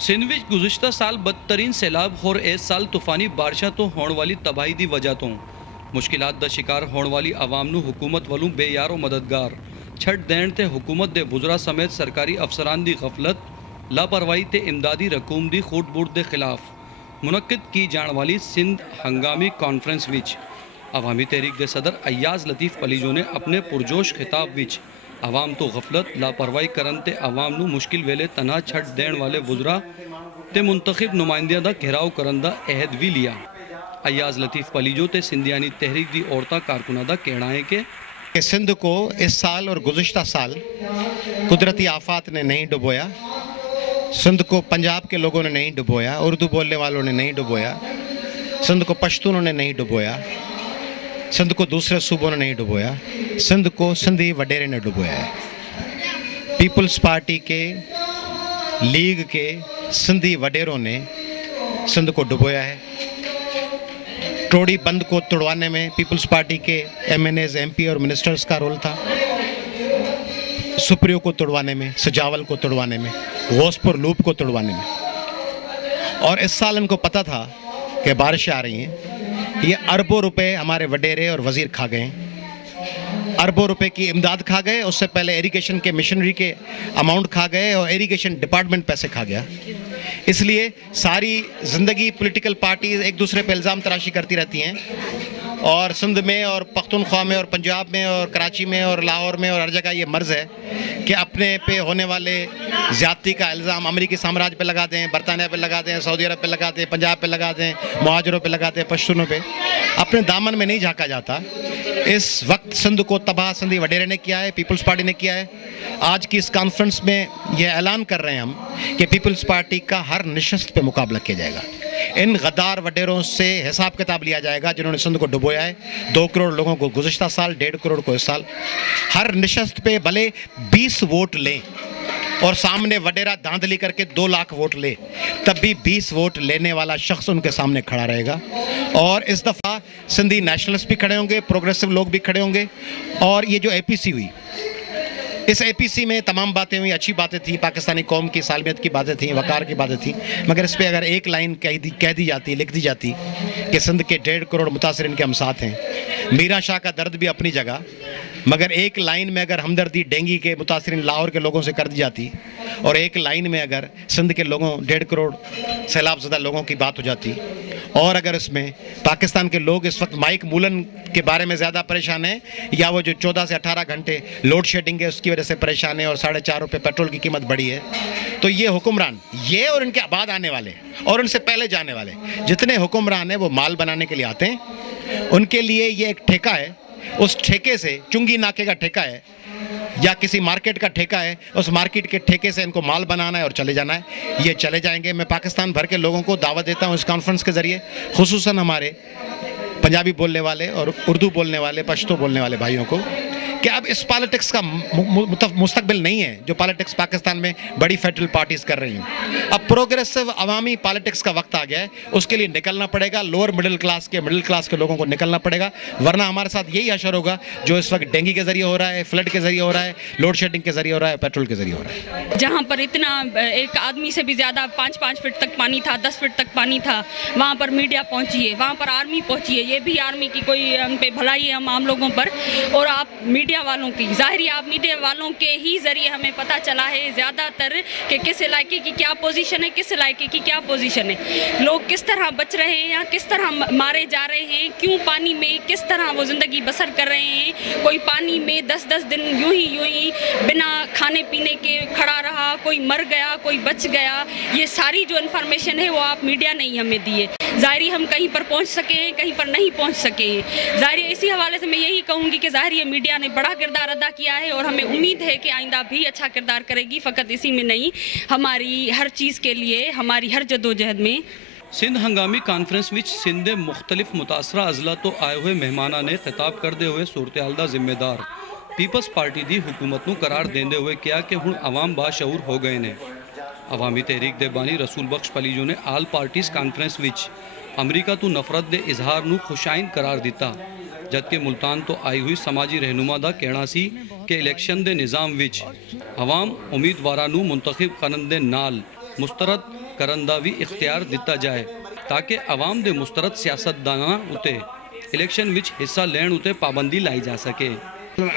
ਸਿੰਧ ਵਿੱਚ ਗੁਜ਼ਸ਼ਤਾ ਸਾਲ ਬਦਤਰੀਨ ਸੈਲਾਬ ਹੋਰ ਇਸ ਸਾਲ ਤੂਫਾਨੀ ਬਾਰਿਸ਼ਾਂ ਤੋਂ ਹੋਣ ਵਾਲੀ ਤਬਾਹੀ ਦੀ ਵਜ੍ਹਾ ਤੋਂ ਮੁਸ਼ਕਿਲਾਤ ਦਾ ਸ਼ਿਕਾਰ ਹੋਣ ਵਾਲੀ ਆਵਾਮ ਨੂੰ ਹੁਕੂਮਤ ਵੱਲੋਂ ਬੇਯਾਰੋ ਮਦਦਗਾਰ ਛੱਡ ਦੇਣ ਤੇ ਹੁਕੂਮਤ ਦੇ ਵਜ਼ਰਾ ਸਮੇਤ ਸਰਕਾਰੀ ਅਫਸਰਾਨ ਦੀ ਗਫਲਤ ਲਾਪਰਵਾਹੀ ਤੇ ਇਮਦਾਦੀ ਰਕੂਮ ਦੀ ਖੂਟ-ਬੂਟ ਦੇ ਖਿਲਾਫ ਮੁਨੱਕਿਦ ਕੀ ਜਾਣ ਵਾਲੀ ਸਿੰਧ ਹੰਗਾਮੀ ਕਾਨਫਰੰਸ ਵਿੱਚ عوامی تحریک دے صدر ایاز لطیف پلیجو نے اپنے پرجوش خطاب وچ عوام تو غفلت لاپرواہی کرن تے عوام نو مشکل ویلے تنہا چھٹ دین والے وزراء تے منتخب نمائندیاں دا گھیراؤ کرن دا عہد بھی لیا۔ ایاز لطیف پلیجو تے سندھیانی تحریک دی عورتہ کارکنہ دا کہنا ہے کہ سندھ کو اس سال اور گزشتہ سال قدرتی آفات نے نہیں ڈبویا، سندھ کو پنجاب کے لوگوں نے نہیں ڈبویا، اردو بولنے والوں نے نہیں ڈبویا، سندھ کو پشتونوں نے نہیں ڈبویا، سندھ کو دوسرے صوبوں نے نہیں ڈبویا، سندھ کو سندھی وڈیرے نے ڈبویا ہے۔ پیپلز پارٹی کے لیگ کے سندھی وڈیروں نے سندھ کو ڈبویا ہے۔ ٹوڑی بند کو توڑوانے میں پیپلز پارٹی کے M N As, M P اور منسٹرز کا رول تھا، سپریو کو توڑوانے میں، سجاول کو توڑوانے میں، غوثپور لوپ کو توڑوانے میں۔ اور اس سال ان کو پتہ تھا کہ بارشیں آ رہی ہیں، یہ اربوں روپے ہمارے وڈیرے اور وزیر کھا گئے ہیں، اربوں روپے کی امداد کھا گئے، اس سے پہلے ایریگیشن کے مشنری کے اماؤنٹ کھا گئے اور ایریگیشن ڈپارٹمنٹ پیسے کھا گیا۔ اس لیے ساری زندگی پولیٹیکل پارٹیز ایک دوسرے پہ الزام تراشی کرتی رہتی ہیں، اور سندھ میں اور پختونخوا میں اور پنجاب میں اور کراچی میں اور لاہور میں اور ہر جگہ یہ مرض ہے کہ اپنے پہ ہونے والے زیادتی کا الزام امریکی سامراج پہ لگا دیں، برطانیہ پہ لگا دیں، سعودی عرب پہ لگا دیں، پنجاب پہ لگا دیں، مہاجروں پہ لگا دیں، پشتونوں پہ۔ اپنے دامن میں نہیں جھانکا جاتا۔ اس وقت سندھ کو تباہ سندھی وڈیرے نے کیا ہے، پیپلز پارٹی نے کیا ہے۔ آج کی اس کانفرنس میں یہ اعلان کر رہے ہیں ہم کہ پیپلز پارٹی کا ہر نشست پہ مقابلہ کیا جائے گا۔ ان غدار وڈیروں سے حساب کتاب لیا جائے گا جنہوں نے سندھ کو ڈبویا ہے۔ 2 کروڑ لوگوں کو گزشتہ سال، 1.5 کروڑ کو اس سال۔ ہر نشست پہ بھلے 20 ووٹ لیں اور سامنے وڈیرا دھاندلی کر کے 2 لاکھ ووٹ لے، تب بھی 20 ووٹ لینے والا شخص ان کے سامنے کھڑا رہے گا۔ اور اس دفعہ سندھی نیشنلسٹ بھی کھڑے ہوں گے، پروگریسو لوگ بھی کھڑے ہوں گے۔ اور یہ جو اے پی سی ہوئی، اس اے پی سی میں تمام باتیں ہوئی، اچھی باتیں تھیں، پاکستانی قوم کی سالمیت کی باتیں تھیں، وقار کی باتیں تھیں، مگر اس پہ اگر ایک لائن کہہ دی جاتی، لکھ دی جاتی کہ سندھ کے 1.5 کروڑ متاثرین کے ہم ساتھ ہیں۔ میرا شاہ کا درد بھی اپنی جگہ، مگر ایک لائن میں اگر ہمدردی ڈینگی کے متاثرین لاہور کے لوگوں سے کر دی جاتی، اور ایک لائن میں اگر سندھ کے لوگوں 1.5 کروڑ سیلاب زدہ لوگوں کی بات ہو جاتی، اور اگر اس میں پاکستان کے لوگ اس وقت مائک مولن کے بارے میں زیادہ پریشان ہیں، یا وہ جو 14 سے 18 گھنٹے لوڈ شیڈنگ ہے اس کی وجہ سے پریشان ہے، اور 4.5 روپے پیٹرول کی قیمت بڑھی ہے، تو یہ حکمران، یہ اور ان کے بعد آنے والے اور ان سے پہلے جانے والے جتنے حکمران ہیں وہ مال بنانے کے لیے آتے ہیں۔ ان کے لیے یہ ایک ٹھیکہ ہے، اس ٹھیکے سے چنگی ناکے کا ٹھیکہ ہے یا کسی مارکیٹ کا ٹھیکہ ہے، اس مارکیٹ کے ٹھیکے سے ان کو مال بنانا ہے اور چلے جانا ہے۔ یہ چلے جائیں گے۔ میں پاکستان بھر کے لوگوں کو دعوت دیتا ہوں اس کانفرنس کے ذریعے، خصوصاً ہمارے پنجابی بولنے والے اور اردو بولنے والے، پشتو بولنے والے بھائیوں کو، کہ اب اس پالیٹکس کا مستقبل نہیں ہے جو پالیٹکس پاکستان میں بڑی فیڈرل پارٹیز کر رہی ہیں۔ اب پروگریسو عوامی پالیٹکس کا وقت آ گیا ہے، اس کے لیے نکلنا پڑے گا۔ لوور مڈل کلاس کے لوگوں کو نکلنا پڑے گا، ورنہ ہمارے ساتھ یہی حشر ہوگا جو اس وقت ڈینگی کے ذریعے ہو رہا ہے، فلڈ کے ذریعے ہو رہا ہے، لوڈ شیڈنگ کے ذریعے ہو رہا ہے، پیٹرول کے ذریعے ہو رہا ہے۔ جہاں پر اتنا ایک آدمی سے بھی زیادہ 5 فٹ تک پانی تھا، 10 فٹ تک پانی تھا، وہاں پر میڈیا پہنچی ہے، وہاں پر آرمی پہنچی ہے۔ یہ بھی آرمی کی کوئی ہم پہ بھلائی ہے ہم عام لوگوں پر، اور آپ میڈیا والوں کی، ظاہری آپ میڈیا والوں کے ہی ذریعے ہمیں پتہ چلا ہے زیادہ تر کہ کس علاقے کی کیا پوزیشن ہے، کس علاقے کی کیا پوزیشن ہے، لوگ کس طرح بچ رہے ہیں یا کس طرح مارے جا رہے ہیں، کیوں پانی میں کس طرح وہ زندگی بسر کر رہے ہیں۔ کوئی پانی میں 10 دن یوں ہی بنا کھانے پینے کے کھڑا رہا، کوئی مر گیا، کوئی بچ گیا۔ یہ ساری جو انفارمیشن ہے وہ آپ میڈیا نے ہی ہمیں دی ہے۔ ظاہری ہم کہیں پر پہنچ سکے ہیں، کہیں پر نہیں پہنچ سکے ہیں۔ ظاہری اسی حوالے سے میں یہی کہوں گی کہ ظاہری میڈیا نے بڑا کردار ادا کیا ہے، اور ہمیں امید ہے کہ آئندہ بھی اچھا کردار کرے گی، فقط اسی میں نہیں، ہماری ہر چیز کے لیے، ہماری ہر جدوجہد میں۔ سندھ ہنگامی کانفرنس وچ سندھ دے مختلف متاثرہ اضلاع تو آئے ہوئے مہماناں نے خطاب کردے ہوئے صورتحال دا ذمہ دار پیپلز پارٹی دی حکومت نو قرار دیندے ہوئے کیا کہ ہن عوام باشعور ہو گئے نے۔ عوامی تحریک دے بانی رسول بخش پلیجو نے آل پارٹیز کانفرنس وچ امریکہ تو نفرت دے اظہار نو خوشائن قرار دیتا، جبکہ ملتان تو آئی ہوئی سماجی رہنما دا کہنا سی کہ الیکشن دے نظام وچ عوام امیدواراں نو منتخب کرن دے نال مسترد ਕਰਨ ਦਾ ਵੀ ਇਖਤਿਆਰ ਦਿੱਤਾ ਜਾਏ ਤਾਂ ਕਿ ਆਵਾਮ ਦੇ ਮੁਸਤਰਦ ਸਿਆਸਤਦਾਨਾਂ ਉਤੇ ਇਲੈਕਸ਼ਨ ਵਿੱਚ ਹਿੱਸਾ ਲੈਣ ਉਤੇ ਪਾਬੰਦੀ ਲਾਈ ਜਾ ਸਕੇ।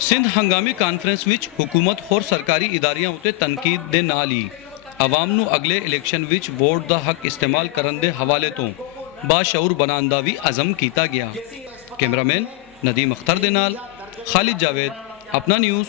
ਸਿੰਧ ਹੰਗਾਮੀ ਕਾਨਫਰੰਸ ਵਿੱਚ ਹੁਕੂਮਤ ਹੋਰ ਸਰਕਾਰੀ ਇਦਾਰਿਆਂ ਉਤੇ ਤਨਕੀਦ ਦੇ ਨਾਲ ਹੀ ਆਵਾਮ ਨੂੰ ਅਗਲੇ ਇਲੈਕਸ਼ਨ ਵਿੱਚ ਵੋਟ ਦਾ ਹੱਕ ਇਸਤੇਮਾਲ ਕਰਨ ਦੇ ਹਵਾਲੇ ਤੋਂ ਬਾਸ਼ਊਰ ਬਣਾਉਣ ਦਾ ਵੀ ਅਜ਼ਮ ਕੀਤਾ ਗਿਆ। ਕੈਮਰਾਮੈਨ ਨਦੀਮ ਅਖਤਰ ਦੇ ਨਾਲ ਖਾਲਿਦ ਜਾਵੇਦ, ਆਪਣਾ ਨਿਊਜ਼,